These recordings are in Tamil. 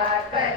But,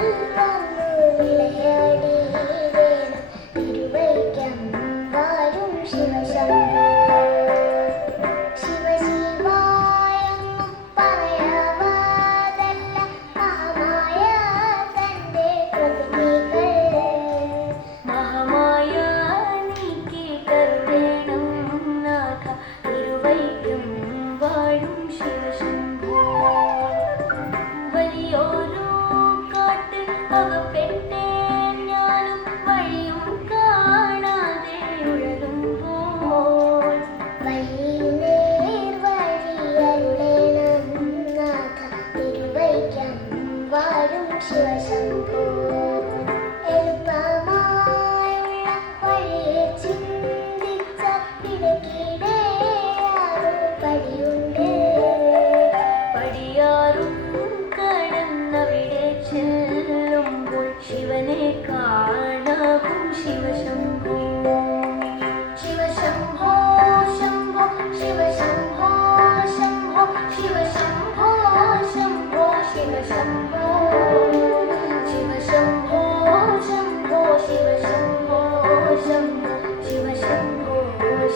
Thank you.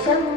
Señor.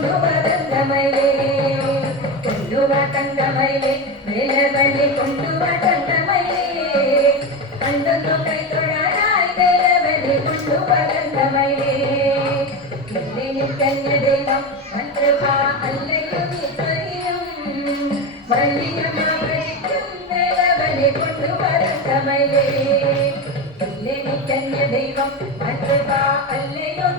கொல்லுவ தந்தமயிலே கொல்லுவ தந்தமயிலே மேலவனே கொல்லுவ தந்தமயிலே கண்டொன்னு கை தொழாய் மேலவனே கொல்லுவ தந்தமயிலே கண்ணதெல்லாம் மந்திரபா அல்லையும் ஈஸ்வரியும் வள்ளியமாவரிக்கும் மேலவனே கொல்லுவ தெய்வம் மந்திரபா அல்லையும்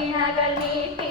കിണകൾ നീട്ടി